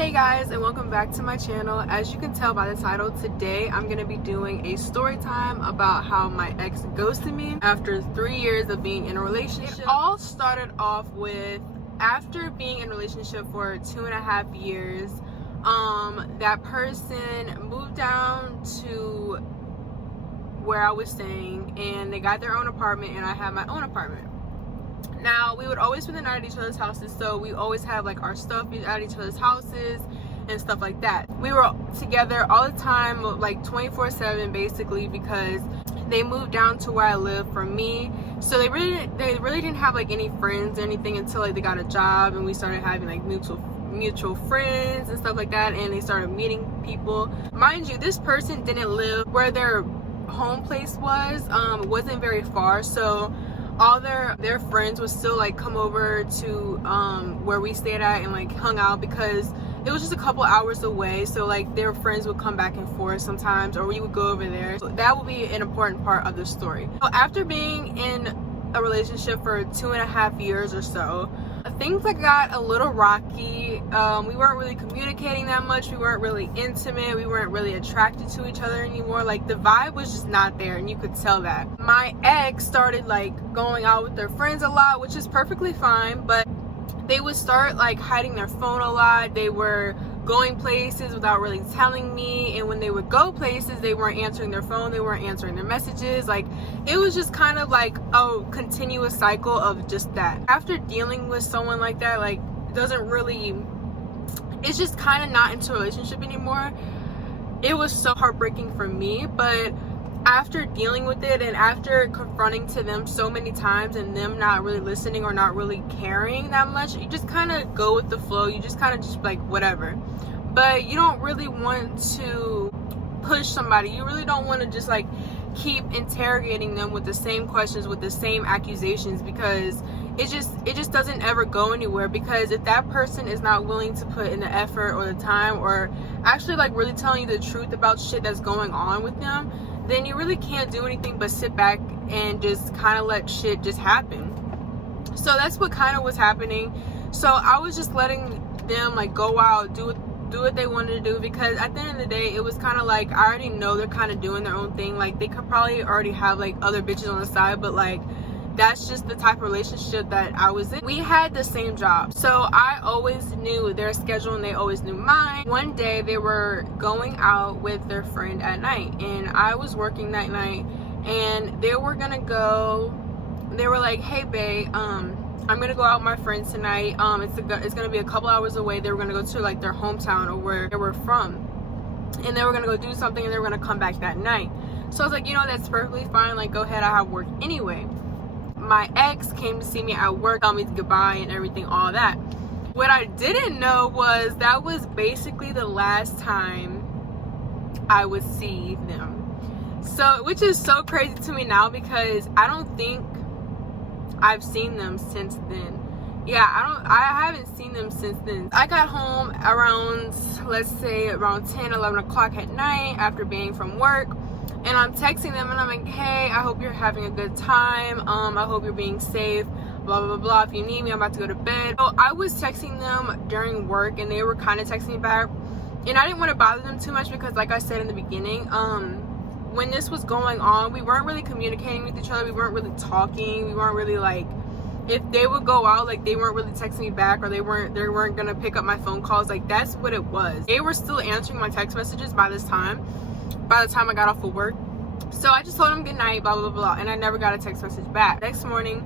Hey guys, and welcome back to my channel. As you can tell by the title, today I'm going to be doing a story time about how my ex ghosted me after 3 years of being in a relationship. It all started off with after being in a relationship for 2.5 years. That person moved down to where I was staying, and they got their own apartment, and I had my own apartment. Now, we would always spend the night at each other's houses, so we always have like our stuff at each other's houses and stuff like that. We were together all the time, like 24/7 basically, because they moved down to where I live from me. So they really didn't have like any friends or anything until like they got a job and we started having like mutual friends and stuff like that, and they started meeting people. Mind you, this person didn't live where their home place was. Wasn't very far, so all their friends would still like come over to where we stayed at and like hung out, because it was just a couple hours away. So like their friends would come back and forth sometimes, or we would go over there. So that will be an important part of the story. So after being in a relationship for 2.5 years or so, things like got a little rocky. We weren't really communicating that much. We weren't really intimate. We weren't really attracted to each other anymore. Like the vibe was just not there, and you could tell that. My ex started like going out with their friends a lot, which is perfectly fine, but they would start like hiding their phone a lot. They were going places without really telling me, and when they would go places, they weren't answering their phone, they weren't answering their messages. Like it was just kind of like a continuous cycle of just that. After dealing with someone like that, like it's just kind of not into a relationship anymore. It was so heartbreaking for me, but after dealing with it and after confronting to them so many times and them not really listening or not really caring that much, you just kind of go with the flow. You just kind of just like whatever. But you don't really want to push somebody. You really don't want to just like keep interrogating them with the same questions, with the same accusations, because it just doesn't ever go anywhere. Because if that person is not willing to put in the effort or the time or actually like really telling you the truth about shit that's going on with them, then you really can't do anything but sit back and just kind of let shit just happen. So that's what kind of was happening. So I was just letting them like go out, do what they wanted to do, because at the end of the day, it was kind of like I already know they're kind of doing their own thing. Like they could probably already have like other bitches on the side, but like that's just the type of relationship that I was in. We had the same job, so I always knew their schedule and they always knew mine. One day they were going out with their friend at night, and I was working that night, and they were gonna go. They were like, "Hey babe, I'm gonna go out with my friends tonight. It's gonna be a couple hours away." They were gonna go to like their hometown or where they were from, and they were gonna go do something, and they were gonna come back that night. So I was like, you know, that's perfectly fine. Like, go ahead. I have work anyway. My ex came to see me at work, tell me goodbye and everything, all that. What I didn't know was that was basically the last time I would see them. So, which is so crazy to me now, because I don't think I've seen them since then. Yeah, I haven't seen them since then. I got home around, let's say around 10-11 o'clock at night after being from work, and I'm texting them and I'm like, "Hey, I hope you're having a good time. I hope you're being safe, blah blah blah. If you need me, I'm about to go to bed." So I was texting them during work, and they were kind of texting me back, and I didn't want to bother them too much, because like I said in the beginning, when this was going on, we weren't really communicating with each other. We weren't really talking. We weren't really like, if they would go out, like they weren't really texting me back, or they weren't gonna pick up my phone calls. Like that's what it was. They were still answering my text messages by the time I got off of work. So I just told them good night, blah blah blah, and I never got a text message back. Next morning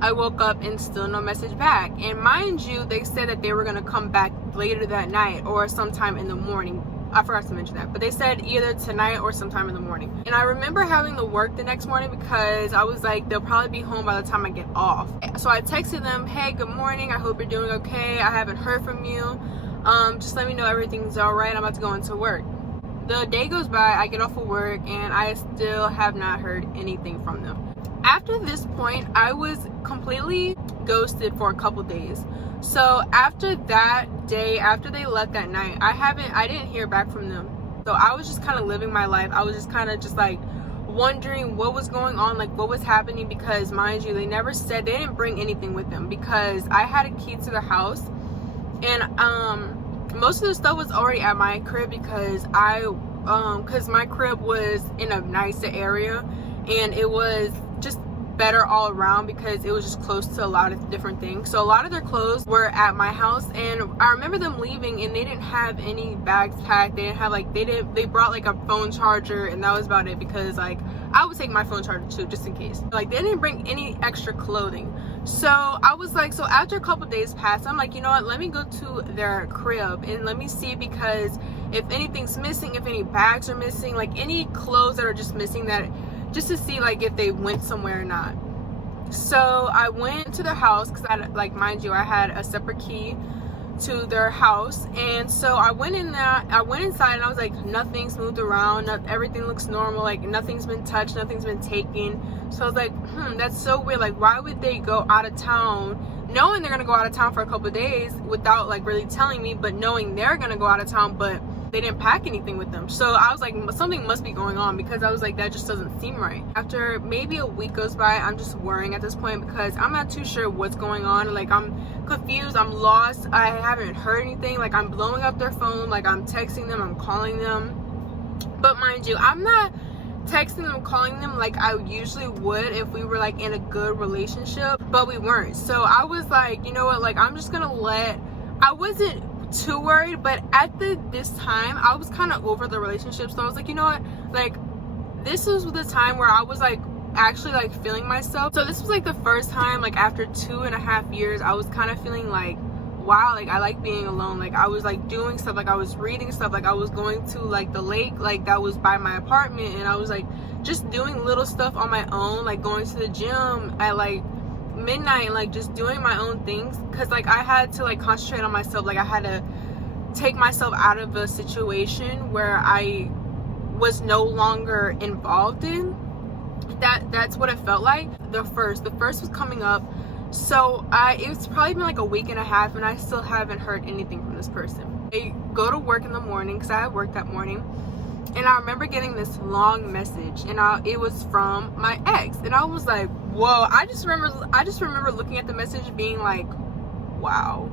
I woke up and still no message back. And mind you, they said that they were gonna come back later that night or sometime in the morning. I forgot to mention that, but they said either tonight or sometime in the morning. And I remember having to work the next morning, because I was like, they'll probably be home by the time I get off. So I texted them, "Hey, good morning, I hope you're doing okay. I haven't heard from you. Just let me know everything's all right. I'm about to go into work." The day goes by, I get off of work, and I still have not heard anything from them. After this point, I was completely ghosted for a couple days. So after that day, after they left that night, I didn't hear back from them. So I was just kind of living my life. I was just kind of just like wondering what was going on, like what was happening, because mind you, they never said, they didn't bring anything with them, because I had a key to the house, and most of the stuff was already at my crib because because my crib was in a nicer area, and it was just better all around because it was just close to a lot of different things. So a lot of their clothes were at my house, and I remember them leaving and they didn't have any bags packed. They didn't have like, they brought like a phone charger, and that was about it, because like I would take my phone charger too, just in case. Like, they didn't bring any extra clothing. So I was like, so after a couple days passed, I'm like, you know what, let me go to their crib and let me see, because if anything's missing, if any bags are missing, like any clothes that are just missing, that just to see like if they went somewhere or not. So I went to their house because I, like, mind you, I had a separate key to their house, and so I went in there, I went inside, and I was like, nothing's moved around, everything looks normal, like nothing's been touched, nothing's been taken. So I was like, that's so weird. Like, why would they go out of town knowing they're gonna go out of town for a couple of days without like really telling me, but knowing they're gonna go out of town, but they didn't pack anything with them? So I was like, something must be going on, because I was like, that just doesn't seem right. After maybe a week goes by, I'm just worrying at this point because I'm not too sure what's going on. Like, I'm confused, I'm lost, I haven't heard anything. Like, I'm blowing up their phone, like I'm texting them, I'm calling them, but mind you, I'm not texting them, calling them like I usually would if we were like in a good relationship, but we weren't. So I was like, you know what, like I'm just gonna I wasn't too worried, but at this time I was kind of over the relationship. So I was like, you know what, like this was the time where I was like actually like feeling myself. So this was like the first time, like after 2.5 years, I was kind of feeling like, wow, like I like being alone. Like I was like doing stuff, like I was reading stuff, like I was going to like the lake, like that was by my apartment, and I was like just doing little stuff on my own, like going to the gym at like midnight, and like just doing my own things, because like I had to like concentrate on myself. Like I had to take myself out of a situation where I was no longer involved in. That's what it felt like. The first was coming up. So it's probably been like a week and a half, and I still haven't heard anything from this person. I go to work in the morning because I had work that morning, and I remember getting this long message, and it was from my ex, and I was like, whoa. I just remember looking at the message being like, wow,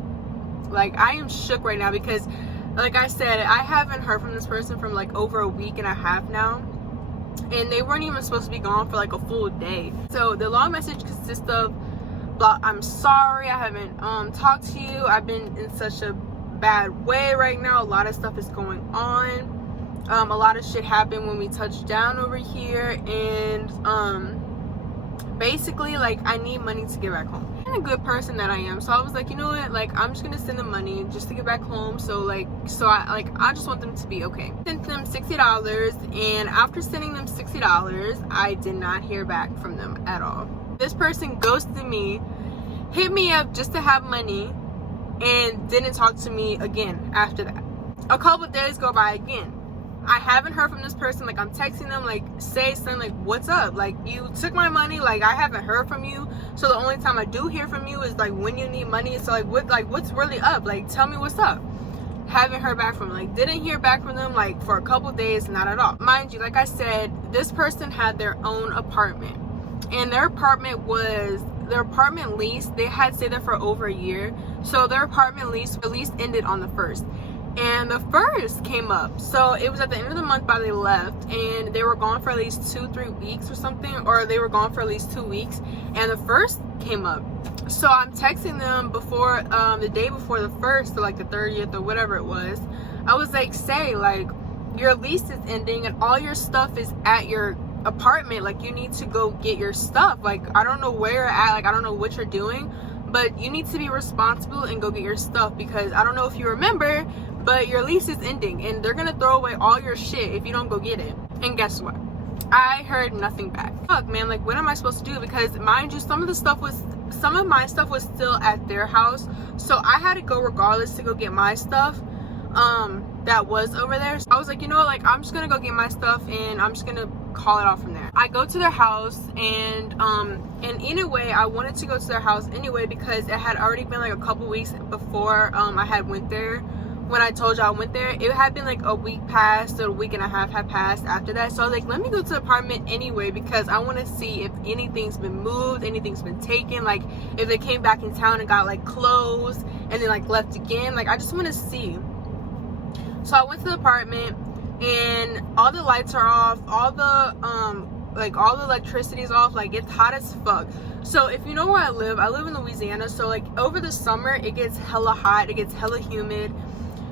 like I am shook right now, because like I said, I haven't heard from this person from like over a week and a half now, and they weren't even supposed to be gone for like a full day. So the long message consists of, I'm sorry, I haven't talked to you, I've been in such a bad way right now, a lot of stuff is going on, a lot of shit happened when we touched down over here, and basically like I need money to get back home. I'm a good person that I am, so I was like, you know what, like I'm just gonna send them money just to get back home. So I just want them to be okay. Sent them $60, and after sending them $60, I did not hear back from them at all. This person ghosted me, hit me up just to have money, and didn't talk to me again after that. A couple days go by again. I haven't heard from this person. Like I'm texting them, like, say something, like, what's up? Like, you took my money, like I haven't heard from you. So the only time I do hear from you is like when you need money. So like what's really up? Like tell me what's up. Haven't heard back from them. Like didn't hear back from them like for a couple days, not at all. Mind you, like I said, this person had their own apartment, and their apartment lease, they had stayed there for over a year. So their apartment lease ended on the 1st, and the 1st came up. So it was at the end of the month by they left, and they were gone for at least 2-3 weeks or something, or they were gone for at least 2 weeks, and the 1st came up. So I'm texting them before the day before the 1st, or like the 30th or whatever it was. I was like, say, like, your lease is ending and all your stuff is at your apartment, like you need to go get your stuff. Like I don't know where you're at, like I don't know what you're doing, but you need to be responsible and go get your stuff, because I don't know if you remember, but your lease is ending and they're gonna throw away all your shit if you don't go get it. And guess what, I heard nothing back. Fuck, man, like what am I supposed to do? Because mind you, some of my stuff was still at their house, so I had to go regardless to go get my stuff that was over there. So I was like, you know what, like I'm just gonna go get my stuff and I'm just gonna call it off from there. I go to their house, and anyway, I wanted to go to their house anyway because it had already been like a couple weeks before I had went there. When I told you I went there, it had been like a week past, or a week and a half had passed after that. So I was like, let me go to the apartment anyway, because I want to see if anything's been moved, anything's been taken, like if they came back in town and got like clothes and then like left again. Like I just want to see. So I went to the apartment, and all the lights are off, all the like all the electricity is off, like it's hot as fuck. So if you know where I live in Louisiana, so like over the summer it gets hella hot, it gets hella humid.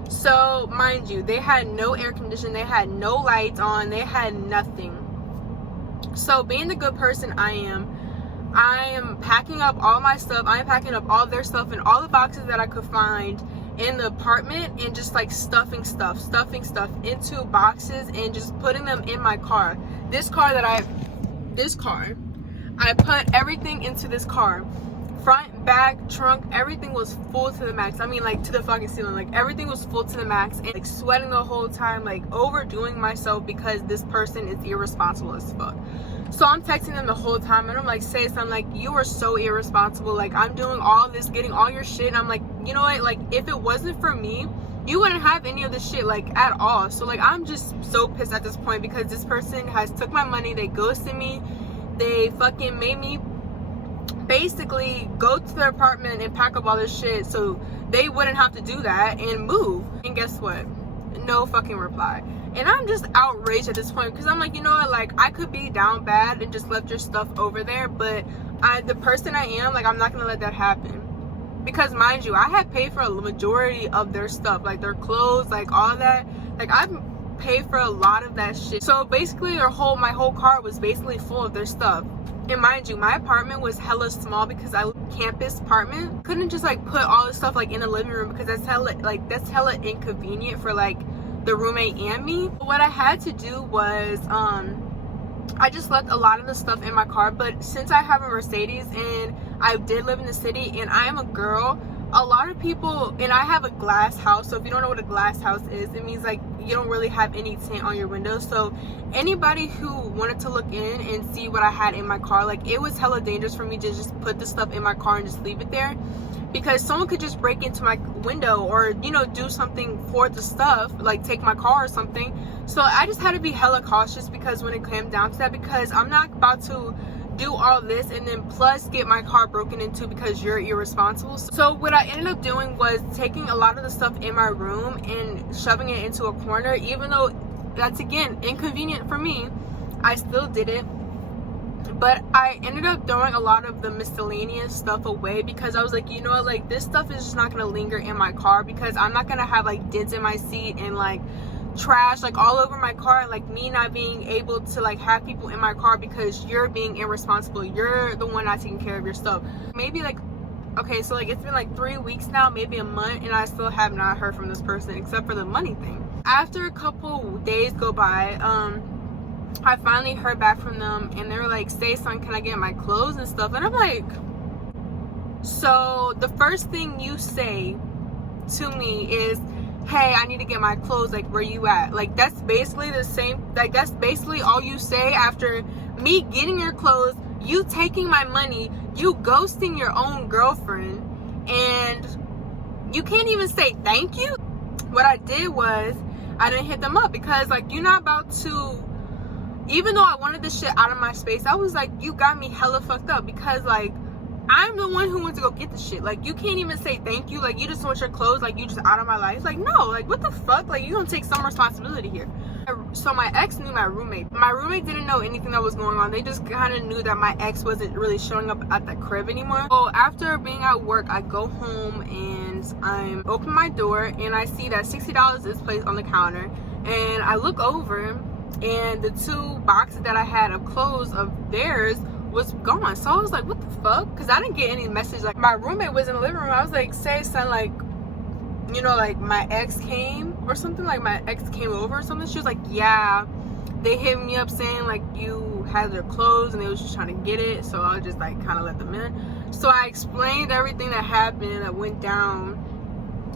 So mind you, they had no air conditioning, they had no lights on, they had nothing. So being the good person I am packing up all my stuff. I'm packing up all their stuff in all the boxes that I could find in the apartment, and just like stuffing stuff into boxes and just putting them in my car. This car, I put everything into this car. Front, back, trunk, everything was full to the max. I mean, like to the fucking ceiling. Like everything was full to the max, and like sweating the whole time, like overdoing myself because this person is irresponsible as fuck. So I'm texting them the whole time, and I'm like, I'm like, you are so irresponsible. Like I'm doing all this, getting all your shit, and I'm like, you know what, like if it wasn't for me, you wouldn't have any of this shit, like at all. So like I'm just so pissed at this point because this person has took my money, they ghosted me, they fucking made me basically go to their apartment and pack up all this shit so they wouldn't have to do that and move. And guess what? No fucking reply. And I'm just outraged at this point because I'm like, you know what, like I could be down bad and just left your stuff over there, but the person I am, like I'm not gonna let that happen. Because mind you, I had paid for a majority of their stuff, like their clothes, like all that. Like I've paid for a lot of that shit. So basically my whole car was basically full of their stuff. And mind you, my apartment was hella small because I campus apartment. Couldn't just like put all this stuff like in the living room because that's hella inconvenient for like the roommate and me. What I had to do was I just left a lot of the stuff in my car. But since I have a Mercedes and I did live in the city and I am a girl, a lot of people, and I have a glass house, so if you don't know what a glass house is, it means like you don't really have any tint on your windows. So anybody who wanted to look in and see what I had in my car, like it was hella dangerous for me to just put the stuff in my car and just leave it there, because someone could just break into my window or, you know, do something for the stuff, like take my car or something. So I just had to be hella cautious because when it came down to that, because I'm not about to do all this and then plus get my car broken into because you're irresponsible. So what I ended up doing was taking a lot of the stuff in my room and shoving it into a corner. Even though that's again inconvenient for me, I still did it. But I ended up throwing a lot of the miscellaneous stuff away because I was like, you know what, like this stuff is just not gonna linger in my car because I'm not gonna have like dents in my seat and like trash like all over my car, and like me not being able to like have people in my car because you're being irresponsible. You're the one not taking care of your stuff. Maybe like, okay, so like it's been like 3 weeks now, maybe a month, and I still have not heard from this person except for the money thing. After a couple days go by, I finally heard back from them and they were like, "Say, son, can I get my clothes and stuff?" And I'm like, so the first thing you say to me is, "Hey, I need to get my clothes, like where you at?" Like that's basically the same, like that's basically all you say after me getting your clothes, you taking my money, you ghosting your own girlfriend, and you can't even say thank you. What I did was I didn't hit them up because like you're not about to, even though I wanted this shit out of my space, I was like, you got me hella fucked up because like I'm the one who went to go get the shit. Like you can't even say thank you. Like you just want your clothes, like you just out of my life. Like no, like what the fuck? Like you don't take some responsibility here. So my ex knew my roommate. My roommate didn't know anything that was going on. They just kind of knew that my ex wasn't really showing up at the crib anymore. So after being at work, I go home and I open my door and I see that $60 is placed on the counter, and I look over and the 2 boxes that I had of clothes of theirs was gone. So I was like, what the fuck? Because I didn't get any message. Like my roommate was in the living room. I was like, "Say, son, like, you know, like my ex came or something, like my ex came over or something." She was like, "Yeah, they hit me up saying like you had their clothes and they was just trying to get it." So I just like kind of let them in. So I explained everything that happened and that went down,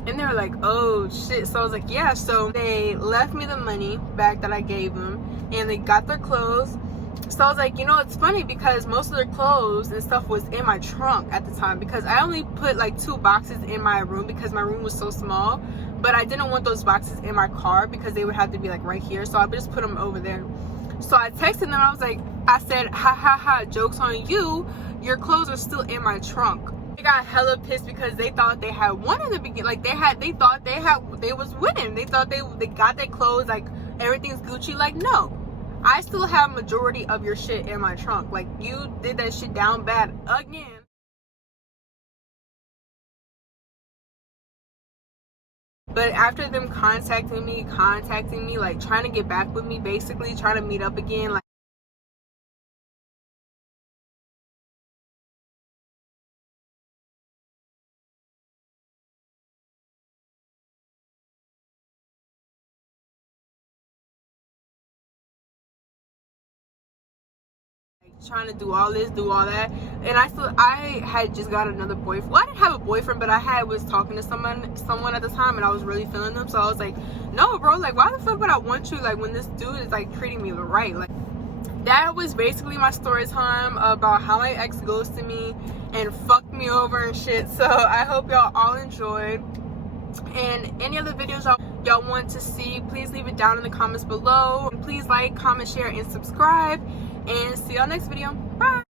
and they were like, "Oh shit." So I was like, "Yeah." So they left me the money back that I gave them and they got their clothes. So I was like, you know, it's funny because most of their clothes and stuff was in my trunk at the time, because I only put like 2 boxes in my room because my room was so small, but I didn't want those boxes in my car because they would have to be like right here. So I just put them over there. So I texted them. I was like, I said, "Ha ha ha, joke's on you. Your clothes are still in my trunk." They got hella pissed because they thought they had won in the beginning. Like they was winning. They thought they got their clothes, like everything's Gucci. Like, no, I still have majority of your shit in my trunk. Like, you did that shit down bad again. But after them contacting me, like trying to get back with me, basically trying to meet up again, like, trying to do all this, do all that. And I had just got another boyfriend. Well, I didn't have a boyfriend, but I was talking to someone at the time, and I was really feeling them. So I was like, no, bro, like, why the fuck would I want you, like, when this dude is like treating me right? Like, that was basically my story time about how my ex ghosted me and fucked me over and shit. So I hope y'all all enjoyed. And any other videos y'all want to see, please leave it down in the comments below. And please like, comment, share, and subscribe. And see y'all next video. Bye.